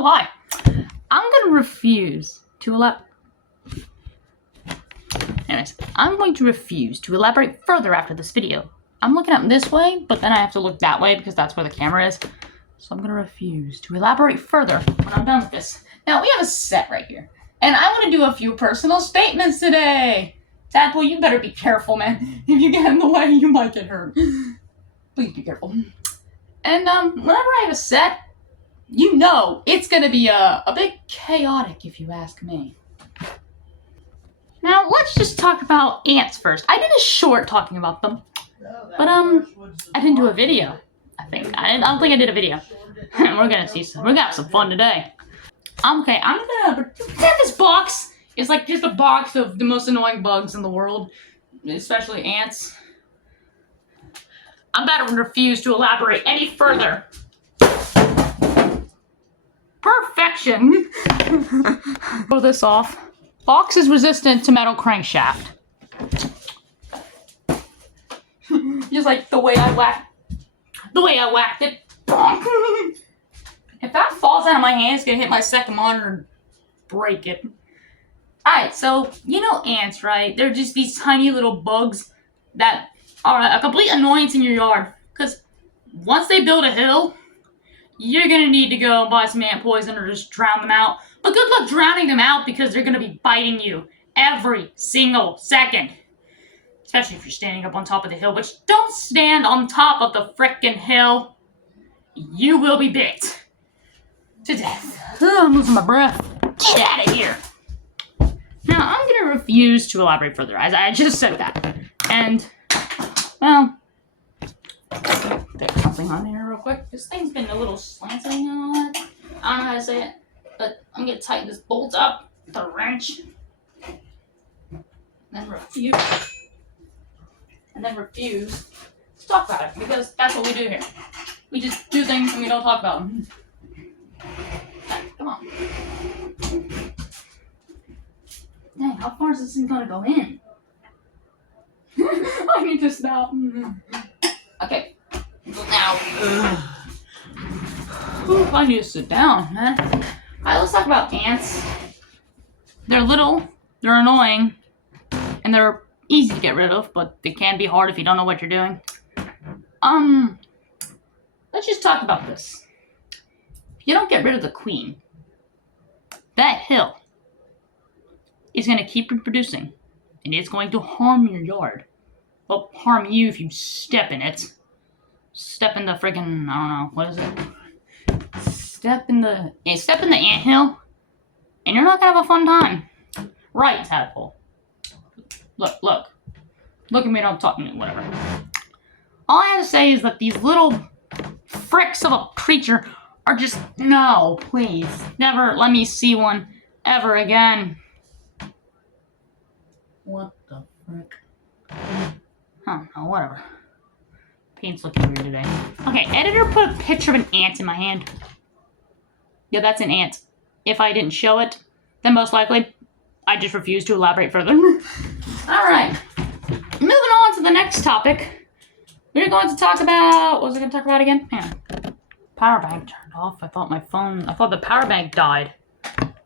Oh, hi. I'm gonna refuse to I'm going to refuse to elaborate further after this video. I'm looking up this way, but then I have to look that way because that's where the camera is. So I'm gonna refuse to elaborate further when I'm done with this. Now, we have a set right here. And I want to do a few personal statements today. Tadpole, you better be careful, man. If you get in the way, you might get hurt. Please be careful. And whenever I have a set, you know it's gonna be a bit chaotic, if you ask me. Now, let's just talk about ants first. I did a short talking about them, but I didn't do a video. I don't think I did a video. We're gonna have some fun today. Okay, I'm gonna pretend this box is like just a box of the most annoying bugs in the world, especially ants. I'm about to refuse to elaborate any further. Perfection! Pull this off. Box is resistant to metal crankshaft. Just like the way I whacked it. If that falls out of my hand, it's gonna hit my second monitor and break it. Alright, so you know ants, right? They're just these tiny little bugs that are a complete annoyance in your yard. Because once they build a hill, you're gonna need to go and buy some ant poison or just drown them out. But good luck drowning them out because they're gonna be biting you every single second. Especially if you're standing up on top of the hill, which don't stand on top of the frickin' hill. You will be bit to death. Oh, I'm losing my breath. Get out of here. Now, I'm gonna refuse to elaborate further, as I just said that. And, well, there's something on here real quick. This thing's been a little slanting and all that. I don't know how to say it, but I'm gonna tighten this bolt up with a wrench. And then refuse to talk about it, because that's what we do here. We just do things and we don't talk about them. Right, come on. Dang, how far is this thing gonna go in? I need to stop. Okay. Now. I need to sit down, man. Alright, let's talk about ants. They're little, they're annoying, and they're easy to get rid of, but they can be hard if you don't know what you're doing. Let's just talk about this. If you don't get rid of the queen, that hill is going to keep reproducing, and it's going to harm your yard. Well, harm you if you step in it. Step in the friggin', I don't know, what is it? Step in the anthill, and you're not going to have a fun time. Right, Tadpole. Look at me when I'm talking, whatever. All I have to say is that these little fricks of a creature are just, no, please. Never let me see one ever again. What the frick? I don't know, whatever. Paint's looking weird today. Okay, editor put a picture of an ant in my hand. Yeah, that's an ant. If I didn't show it, then most likely I just refuse to elaborate further. Alright. Moving on to the next topic. We're going to talk about... What was I going to talk about again? Hang on. Power bank turned off. I thought the power bank died.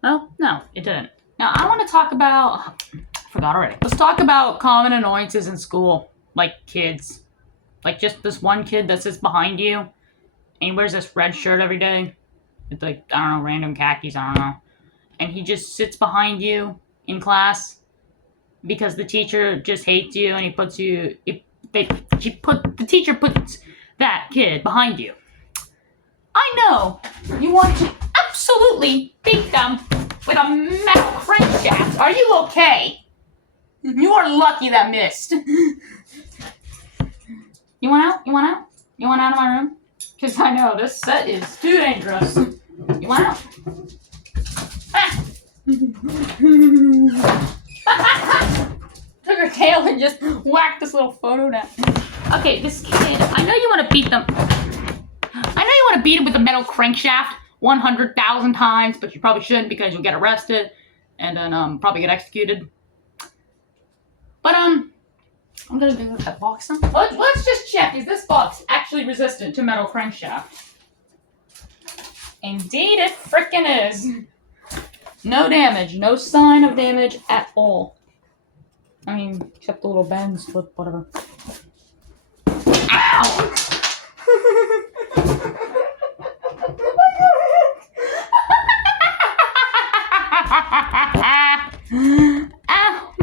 Well, no, it didn't. Now, I want to talk about... I forgot already. Let's talk about common annoyances in school. Like kids. Like just this one kid that sits behind you. And he wears this red shirt every day. With like, I don't know, random khakis, I don't know. And he just sits behind you in class. Because the teacher just hates you and he puts you... The teacher puts that kid behind you. I know you want to absolutely beat them with a metal crankshaft. Are you okay? You are lucky that missed. You want out? You want out? You want out of my room? Because I know this set is too dangerous. You want out? Took her tail and just whacked this little photo down. Okay, this kid, I know you want to beat them. I know you want to beat him with a metal crankshaft 100,000 times, but you probably shouldn't because you'll get arrested and then probably get executed. But I'm gonna go with that box now. Let's just check, is this box actually resistant to metal crankshaft? Indeed it frickin' is. No damage. No sign of damage at all. I mean, except the little bends, but whatever. Ow! Ow!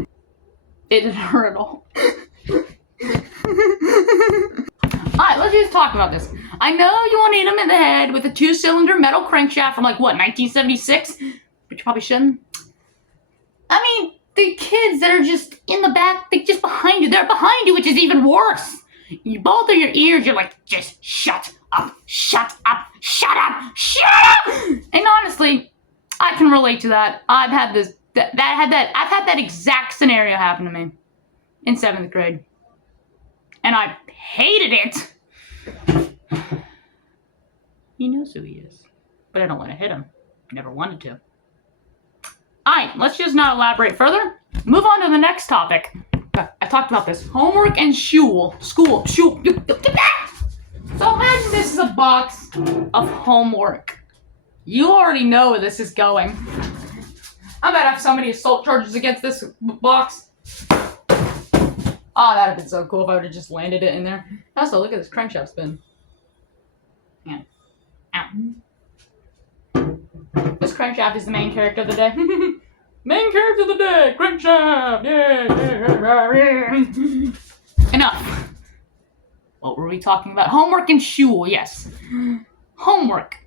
It didn't hurt at all. Alright, let's just talk about this. I know you want to hit him in the head with a 2-cylinder metal crankshaft from like, what, 1976? But you probably shouldn't. I mean, the kids that are just in the back, they're just behind you. They're behind you, which is even worse. You both of your ears, you're like, just shut up, shut up, shut up, shut up! And honestly, I can relate to that. I've had this, I've had that exact scenario happen to me in 7th grade. And I hated it. He knows who he is. But I don't want to hit him. I never wanted to. Alright, let's just not elaborate further. Move on to the next topic. I talked about this. Homework and school. School. So imagine this is a box of homework. You already know where this is going. I'm about to have so many assault charges against this box. Oh, that'd have been so cool if I would have just landed it in there. Also, look at this crankshaft spin. Yeah. Ow. This crankshaft is the main character of the day. Main character of the day! Crankshaft! Yeah! Enough. What were we talking about? Homework and school, yes. Homework.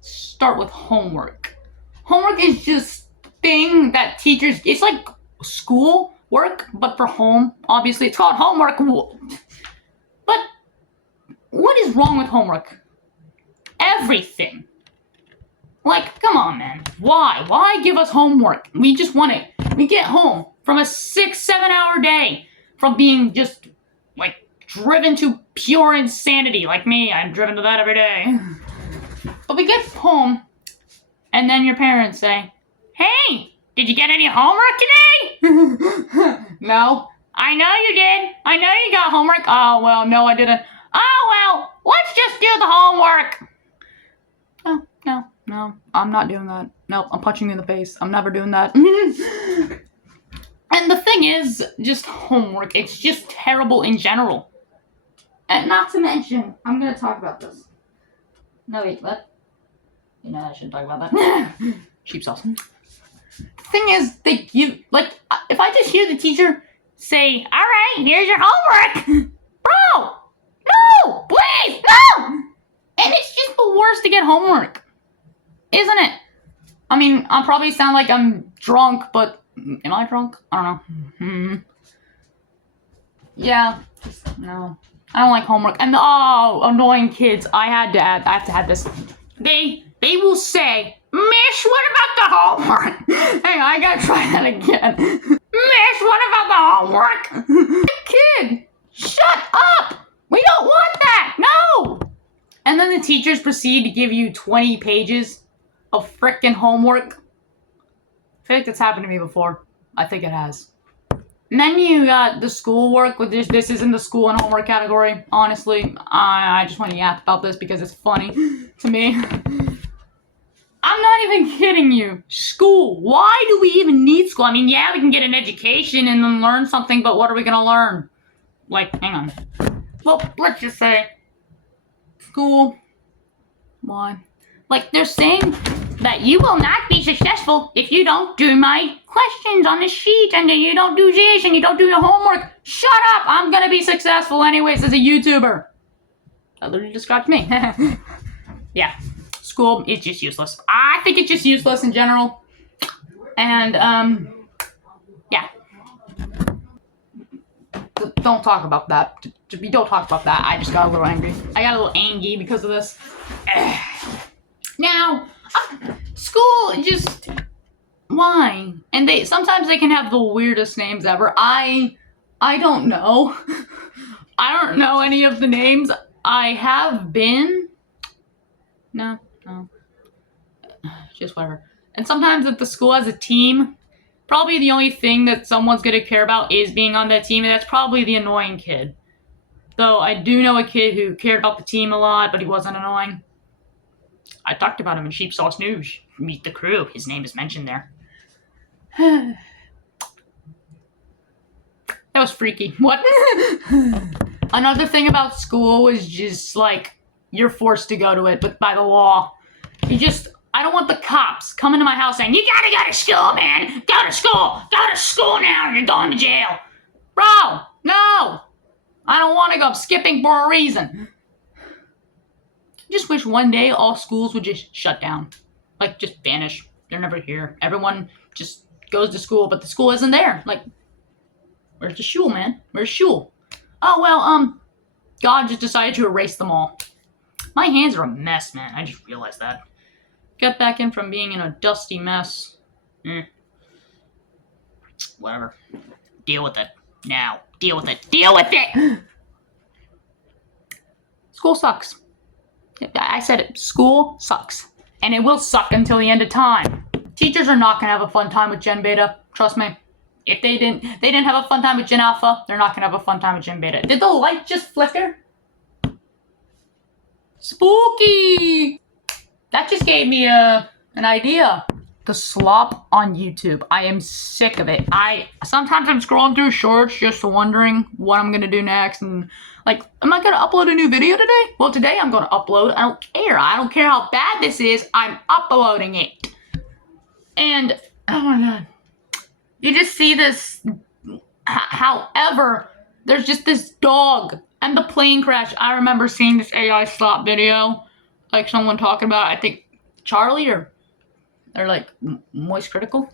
Start with homework. Homework is just a thing that teachers... It's like school work, but for home. Obviously, it's called homework. But what is wrong with homework? Everything. Like, come on, man. Why? Why give us homework? We just want it. We get home from a 6-7 hour day from being just, like, driven to pure insanity. Like me, I'm driven to that every day. But we get home, and then your parents say, "Hey, did you get any homework today?" No. "I know you did. I know you got homework." "Oh, well, no, I didn't." "Oh, well, let's just do the homework." No, I'm not doing that. No, I'm punching you in the face. I'm never doing that. And the thing is, just homework. It's just terrible in general. And not to mention, I'm going to talk about this. No, wait, what? You know, I shouldn't talk about that. Sheep sauce. The thing is, they give, like, if I just hear the teacher say, "All right, here's your homework." Bro, no, please, no. And it's just the worst to get homework. Isn't it? I mean, I'll probably sound like I'm drunk, but am I drunk? I don't know. Yeah, no. I don't like homework. And annoying kids. I have to add this. They will say, "Miss, what about the homework?" Hang on, I gotta try that again. "Miss, what about the homework?" Kid, shut up! We don't want that! No! And then the teachers proceed to give you 20 pages of frickin' homework. I feel like that's happened to me before. I think it has. And then you got the schoolwork, with this is in the school and homework category. Honestly, I just want to yap about this because it's funny to me. I'm not even kidding you. School. Why do we even need school? I mean, yeah, we can get an education and then learn something, but what are we gonna learn? Like, hang on. Well, let's just say school. Why? Like, they're saying that you will not be successful if you don't do my questions on the sheet, and then you don't do this, and you don't do your homework. Shut up! I'm gonna be successful anyways as a YouTuber. That literally describes me. Yeah. School is just useless. I think it's just useless in general. And, yeah. Don't talk about that. Don't talk about that. I just got a little angry. I got a little angry because of this. Now, school, just, why? And sometimes they can have the weirdest names ever. I don't know. I don't know any of the names. I have been. No. Just whatever. And sometimes if the school has a team, probably the only thing that someone's gonna care about is being on that team, and that's probably the annoying kid. Though I do know a kid who cared about the team a lot, but he wasn't annoying. I talked about him in Sheep Sauce News. Meet the Crew. His name is mentioned there. That was freaky. What? Another thing about school is just like you're forced to go to it, but by the law. I don't want the cops coming to my house saying, you gotta go to school, man. Go to school. Go to school now or you're going to jail. Bro, no. I don't want to go. I'm skipping for a reason. I just wish one day all schools would just shut down. Like, just vanish. They're never here. Everyone just goes to school, but the school isn't there. Like, where's the shul, man? Where's shul? Oh, well, God just decided to erase them all. My hands are a mess, man. I just realized that. Get back in from being in a dusty mess. Whatever. Deal with it. Now. Deal with it. Deal with it! School sucks. I said it. School sucks. And it will suck until the end of time. Teachers are not going to have a fun time with Gen Beta. Trust me. If they didn't have a fun time with Gen Alpha, they're not going to have a fun time with Gen Beta. Did the light just flicker? Spooky! That just gave me an idea. The slop on YouTube. I am sick of it. Sometimes I'm scrolling through shorts just wondering what I'm going to do next. And like, am I going to upload a new video today? Well, today I'm going to upload. I don't care. I don't care how bad this is. I'm uploading it. And, oh my God. You just see this. However, there's just this dog and the plane crash. I remember seeing this AI slop video. Like someone talking about, I think, Charlie or like Moist Critical.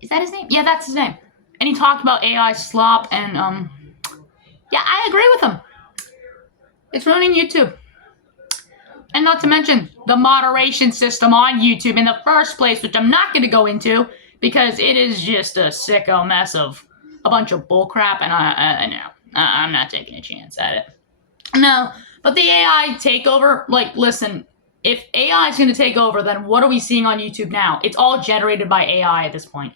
Is that his name? Yeah, that's his name. And he talked about AI slop and, yeah, I agree with him. It's ruining YouTube. And not to mention the moderation system on YouTube in the first place, which I'm not going to go into because it is just a sicko mess of a bunch of bullcrap, and I'm not taking a chance at it. No, but the AI takeover, like, listen, if AI is going to take over, then what are we seeing on YouTube now? It's all generated by AI at this point.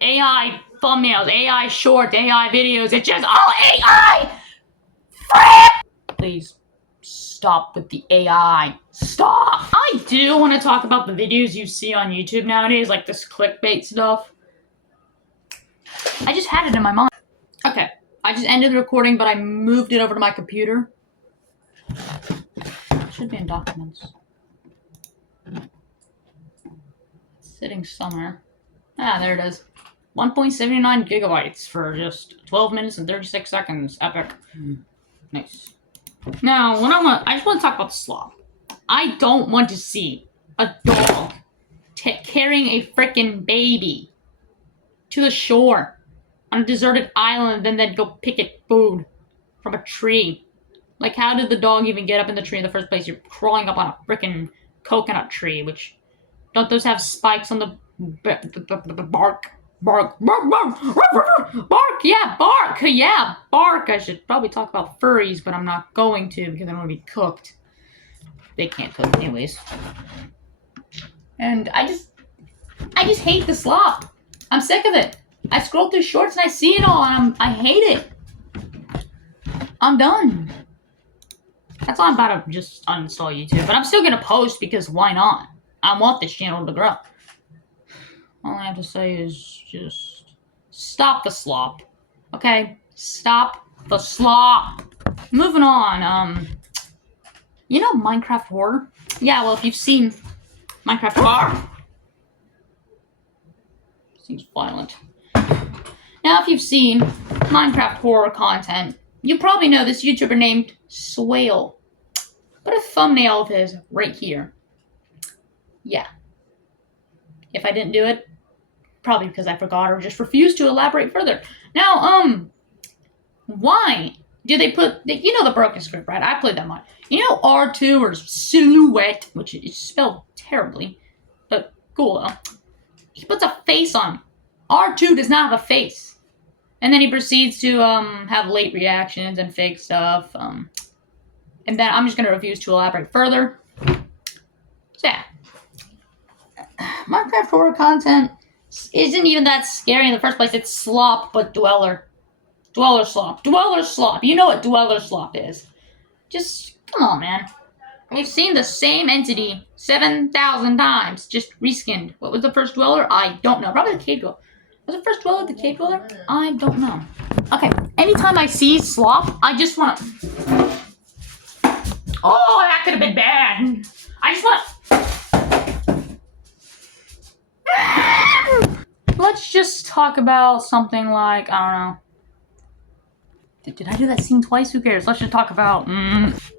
AI thumbnails, AI short, AI videos, it's just all AI! Please, stop with the AI. Stop! I do want to talk about the videos you see on YouTube nowadays, like this clickbait stuff. I just had it in my mind. Okay, I just ended the recording, but I moved it over to my computer. It should be in documents. It's sitting somewhere. Ah, there it is. 1.79 gigabytes for just 12 minutes and 36 seconds. Epic. Nice. Now, I just want to talk about the slop. I don't want to see a dog carrying a frickin' baby to the shore on a deserted island and then go pick it food from a tree. Like, how did the dog even get up in the tree in the first place? You're crawling up on a frickin' coconut tree, which, don't those have spikes on the bark? Bark, yeah, bark, yeah, bark. I should probably talk about furries, but I'm not going to because I don't want to be cooked. They can't cook anyways. And I just hate the slop. I'm sick of it. I scroll through shorts and I see it all and I hate it. I'm done. That's why I'm about to just uninstall YouTube. But I'm still gonna post because why not? I want this channel to grow. All I have to say is just stop the slop. Okay? Stop the slop. Moving on. You know Minecraft Horror? Yeah, well, if you've seen Minecraft Horror. Seems violent. Now, if you've seen Minecraft Horror content, you probably know this YouTuber named Swale. Put a thumbnail of his right here. Yeah. If I didn't do it, probably because I forgot or just refused to elaborate further. Now, why do they put, you know the broken script, right? I played that mod. You know R2 or Silhouette, which is spelled terribly, but cool though. He puts a face on. R2 does not have a face. And then he proceeds to have late reactions and fake stuff. And then I'm just going to refuse to elaborate further. So yeah. Minecraft horror content isn't even that scary in the first place. It's slop, but dweller. Dweller slop. Dweller slop. You know what dweller slop is. Just, come on, man. We've seen the same entity 7,000 times, just reskinned. What was the first dweller? I don't know. Probably the cave dweller. Was the first dweller the cave dweller? I don't know. Okay, anytime I see slop, I just want to... Oh, that could have been bad. I just want to... Let's just talk about something like, I don't know. Did I do that scene twice? Who cares? Let's just talk about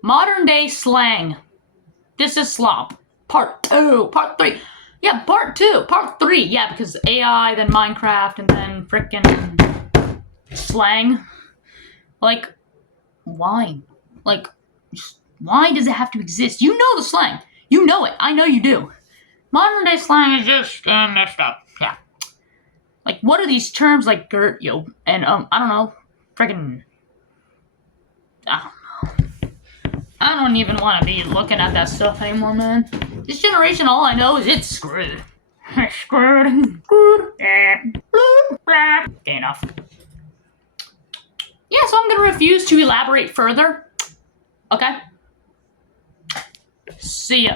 modern day slang. This is slop. Part 2. Part 3. Yeah, part 2. Part 3. Yeah, because AI, then Minecraft, and then frickin' slang. Like, why? Like, why does it have to exist? You know the slang. You know it. I know you do. Modern day slang is just messed up. Yeah. Like, what are these terms like girt, yo, and, I don't know, frickin', I don't know. I don't even want to be looking at that stuff anymore, man. This generation, all I know is it's screwed. Screwed. Okay, enough. Yeah, so I'm gonna refuse to elaborate further. Okay? See ya.